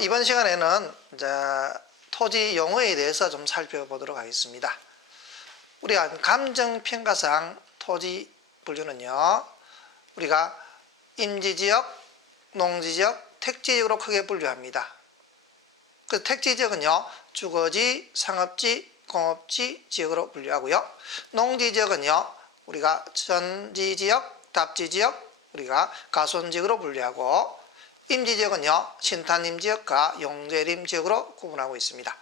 이번 시간에는 이제 토지 용어에 대해서 좀 살펴보도록 하겠습니다. 우리가 감정평가상 토지 분류는요, 우리가 임지지역, 농지지역, 택지지역으로 크게 분류합니다. 그 택지지역은요, 주거지, 상업지, 공업지 지역으로 분류하고요. 농지지역은요, 우리가 전지지역, 답지지역, 우리가 가손지역으로 분류하고, 임지지역은요, 신탄임지역과 용재림지역으로 구분하고 있습니다.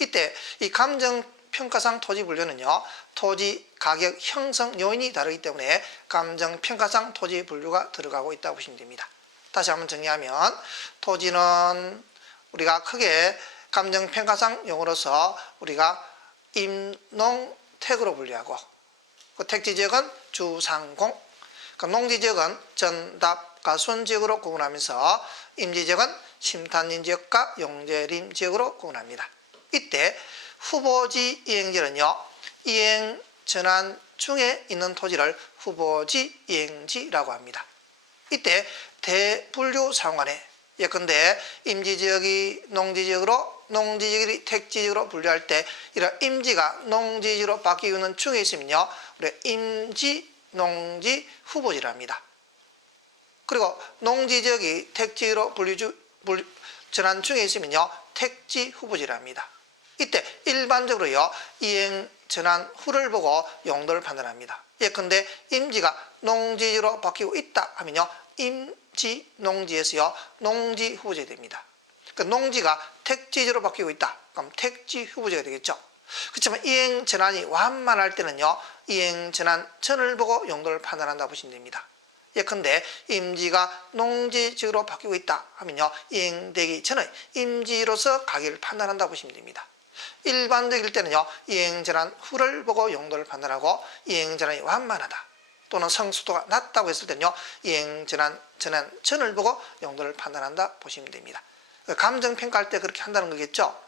이때 이 감정평가상 토지 분류는요, 토지 가격 형성 요인이 다르기 때문에 감정평가상 토지 분류가 들어가고 있다고 보시면 됩니다. 다시 한번 정리하면, 토지는 우리가 크게 감정평가상 용어로서 우리가 임농택으로 분류하고, 그 택지지역은 주상공, 그 농지지역은 전답, 가손지역으로 구분하면서 임지지역은 심탄림지역과 용재림지역으로 구분합니다. 이때 후보지 이행지는요, 이행 전환 중에 있는 토지를 후보지 이행지라고 합니다. 이때 대분류 상관에 예컨대 임지지역이 농지지역으로, 농지지역이 택지지역으로 분류할 때 이런 임지가 농지지역으로 바뀌고 있는 중에 있으면요, 우리가 임지, 농지, 후보지랍니다. 그리고 농지지역이 택지로 전환 중에 있으면요, 택지 후보지랍니다. 이때 일반적으로요, 이행 전환 후를 보고 용도를 판단합니다. 예컨대 임지가 농지지로 바뀌고 있다 하면요, 임지 농지에서요, 농지 후보지가 됩니다. 그러니까 농지가 택지지로 바뀌고 있다, 그럼 택지 후보지가 되겠죠. 그렇지만 이행 전환이 완만할 때는요, 이행 전환 전을 보고 용도를 판단한다 보시면 됩니다. 예컨대 임지가 농지지역으로 바뀌고 있다 하면요, 이행되기 전에 임지로서 가격을 판단한다 보시면 됩니다. 일반적일 때는요, 이행전환 후를 보고 용도를 판단하고, 이행전환이 완만하다 또는 성수도가 낮다고 했을 때는요, 이행전환 전을 보고 용도를 판단한다 보시면 됩니다. 감정평가할 때 그렇게 한다는 거겠죠.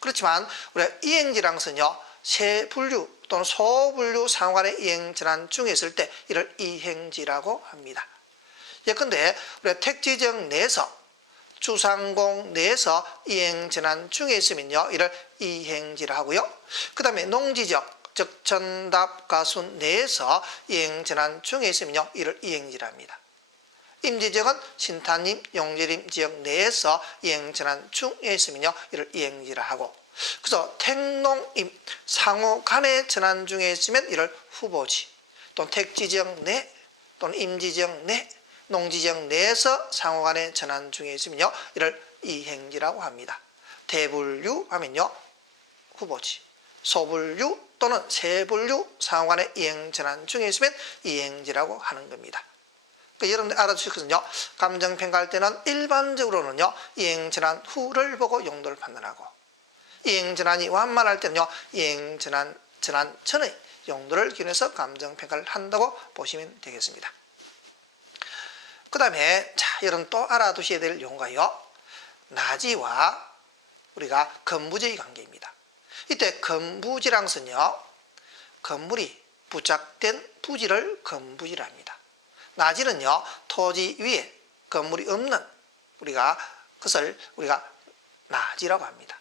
그렇지만 우리가 이행지라는 것은요, 세분류 또는 소분류 상호간의 이행전환 중에 있을 때 이를 이행지라고 합니다. 예컨대 우리가 택지지역 내에서, 주상공 내에서 이행전환 중에 있으면요, 이를 이행지라 하고요. 그 다음에 농지지역, 즉 전답, 가순 내에서 이행전환 중에 있으면요, 이를 이행지라 합니다. 임지지역은 신탄림, 용재림 지역 내에서 이행전환 중에 있으면요, 이를 이행지라 하고, 그래서 택농임 상호 간의 전환 중에 있으면 이를 후보지, 또는 택지지역 내 또는 임지지역 내, 농지지역 내에서 상호 간의 전환 중에 있으면요, 이를 이행지라고 합니다. 대분류 하면요, 후보지, 소분류 또는 세분류 상호 간의 이행 전환 중에 있으면 이행지라고 하는 겁니다. 여러분들 알아두실 것은요, 감정평가할 때는 일반적으로는요, 이행전환 후를 보고 용도를 판단하고, 이행전환이 완만할 때는요, 이행전환 전의 용도를 기준해서 감정평가를 한다고 보시면 되겠습니다. 그 다음에 여러분 또 알아두셔야 될 용어가요, 나지와 우리가 건부지의 관계입니다. 이때 건부지란 것은요, 건물이 부착된 부지를 건부지라 합니다. 나지는요, 토지 위에 건물이 없는 그것을 우리가 나지라고 합니다.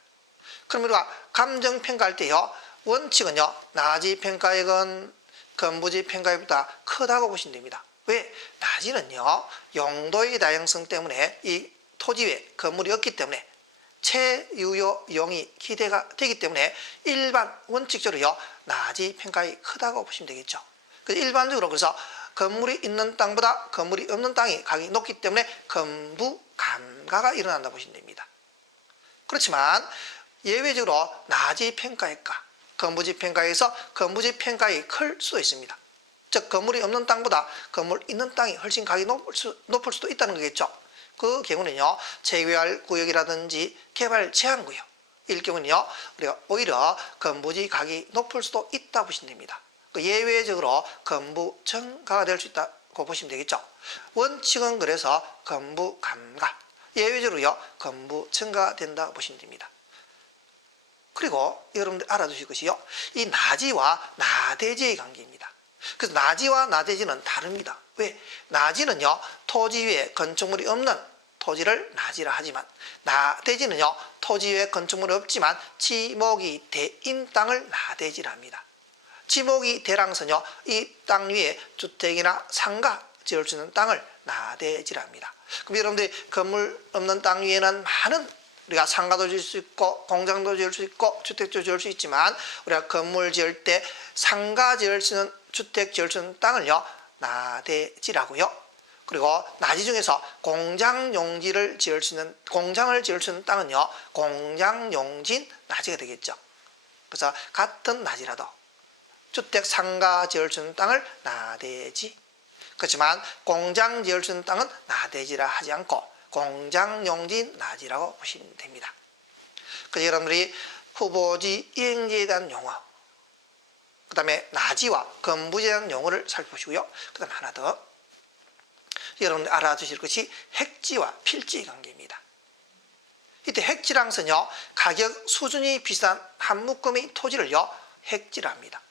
그럼 우리가 감정평가할 때요, 원칙은요, 나지 평가액은 건부지 평가액보다 크다고 보시면 됩니다. 왜? 나지는요, 용도의 다양성 때문에 이 토지 위에 건물이 없기 때문에 채유효용이 기대가 되기 때문에 일반 원칙적으로요, 나지 평가액이 크다고 보시면 되겠죠. 일반적으로 그래서 건물이 있는 땅보다 건물이 없는 땅이 가격이 높기 때문에 건부감가가 일어난다 보시면 됩니다. 그렇지만 예외적으로 나지 평가액과 건부지 평가액에서 건부지 평가액이 클 수도 있습니다. 즉 건물이 없는 땅보다 건물 있는 땅이 훨씬 가격이 높을 수도 있다는 거겠죠. 그 경우는요, 재개발 구역이라든지 개발 제한 구역일 경우는요, 우리가 오히려 건부지 가격이 높을 수도 있다 보시면 됩니다. 예외적으로 건부 증가가 될 수 있다고 보시면 되겠죠. 원칙은 그래서 건부 감가, 예외적으로요, 건부 증가가 된다고 보시면 됩니다. 그리고 여러분들 알아두실 것이요, 이 나지와 나대지의 관계입니다. 그래서 나지와 나대지는 다릅니다. 왜? 나지는요, 토지 위에 건축물이 없는 토지를 나지라 하지만 나대지는요 토지 외에 건축물이 없지만 지목이 대인 땅을 나대지랍니다. 지목이 대랑선요 이 땅 위에 주택이나 상가 지을 수 있는 땅을 나대지랍니다. 그럼 여러분들이 건물 없는 땅 위에는 많은 우리가 상가도 지을 수 있고 공장도 지을 수 있고 주택도 지을 수 있지만 우리가 건물 지을 때 상가 지을 수 있는 주택 지을 수 있는 땅을요 나대지라고요. 그리고 나지 중에서 공장용지를 지을 수 있는 공장을 지을 수 있는 땅은요 공장용진 나지가 되겠죠. 그래서 같은 나지라도 주택 상가 지을 수 있는 땅을 나대지. 그렇지만 공장 지을 수 있는 땅은 나대지라 하지 않고 공장용지 나지라고 보시면 됩니다. 그래서 여러분들이 후보지 이행지에 대한 용어, 그 다음에 나지와 건부지에 대한 용어를 살펴보시고요. 그 다음에 하나 더 여러분들 알아두실 것이 핵지와 필지의 관계입니다. 이때 핵지랑은요 가격 수준이 비싼 한 묶음의 토지를요 핵지랍니다.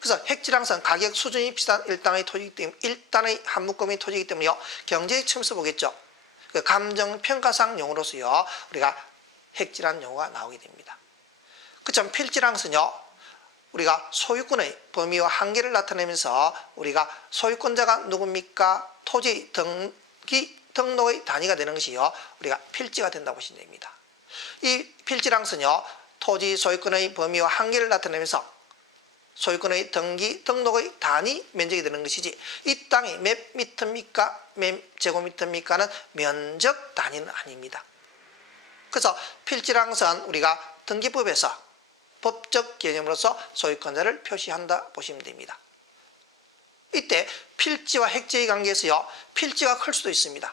그래서 핵지랑은 가격 수준이 비싼 일단의 토지이기 때문에 일단의 한 묶음의 토지이기 때문에요 경제적 측면에서 보겠죠. 그 감정평가상 용어로서요 우리가 핵지라는 용어가 나오게 됩니다. 그렇지만 필지랑은요 우리가 소유권의 범위와 한계를 나타내면서 우리가 소유권자가 누굽니까? 토지 등록의 단위가 되는 것이요 우리가 필지가 된다고 보시면 됩니다. 이 필지랑은요 토지 소유권의 범위와 한계를 나타내면서 소유권의 등록의 단위 면적이 되는 것이지 이 땅이 몇 미터입니까? 몇 제곱미터입니까는 면적 단위는 아닙니다. 그래서 필지랑은 우리가 등기법에서 법적 개념으로서 소유권자를 표시한다 보시면 됩니다. 이때 필지와 핵지의 관계에서요 필지가 클 수도 있습니다.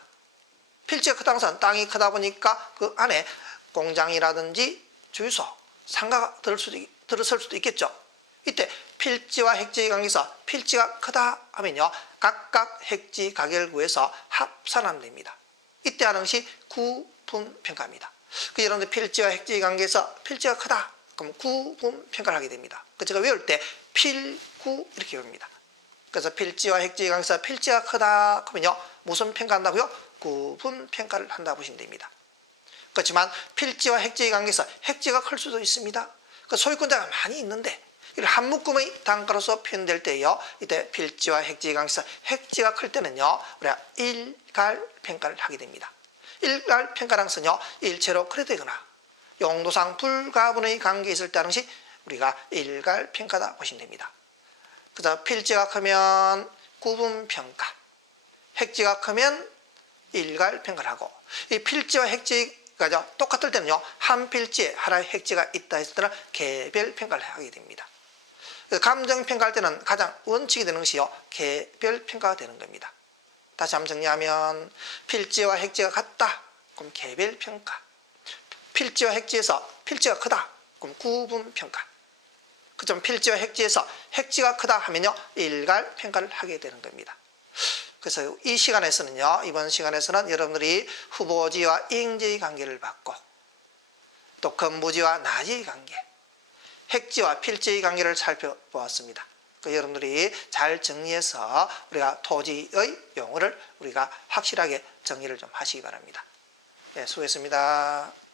필지가 크다는 것은 땅이 크다 보니까 그 안에 공장이라든지 주유소, 상가가 들어설 수도 있겠죠. 이때 필지와 핵지의 관계에서 필지가 크다 하면요 각각 핵지 가격을 구해서 합산하면 됩니다. 이때 하는 것이 구분평가입니다. 여러분들 필지와 핵지의 관계에서 필지가 크다 그럼 구분평가를 하게 됩니다. 제가 외울 때 필구 이렇게 외웁니다. 그래서 필지와 핵지의 관계에서 필지가 크다 그러면요 무슨 평가한다고요? 구분평가를 한다 보시면 됩니다. 그렇지만 필지와 핵지의 관계에서 핵지가 클 수도 있습니다. 소유권자가 많이 있는데 이를 한 묶음의 단가로서 표현될 때요 이때 필지와 핵지의 관계에서 핵지가 클 때는요 우리가 일갈평가를 하게 됩니다. 일갈평가랑은요 일체로 크레되거나 용도상 불가분의 관계에 있을 때 하는 것이 우리가 일갈평가다 보시면 됩니다. 그래서 필지가 크면 구분평가, 핵지가 크면 일갈평가를 하고 이 필지와 핵지가 똑같을 때는요 한 필지에 하나의 핵지가 있다 했을 때는 개별평가를 하게 됩니다. 감정평가할 때는 가장 원칙이 되는 것이요 개별평가가 되는 겁니다. 다시 한번 정리하면 필지와 핵지가 같다 그럼 개별평가, 필지와 핵지에서 필지가 크다 그럼 구분평가, 그점 필지와 핵지에서 핵지가 크다 하면요 일갈평가를 하게 되는 겁니다. 그래서 이 시간에서는요 이번 시간에서는 여러분들이 후보지와 이행지의 관계를 받고 또 건부지와 나지의 관계, 핵지와 필지의 관계를 살펴보았습니다. 여러분들이 잘 정리해서 우리가 토지의 용어를 우리가 확실하게 정리를 좀 하시기 바랍니다. 네, 수고했습니다.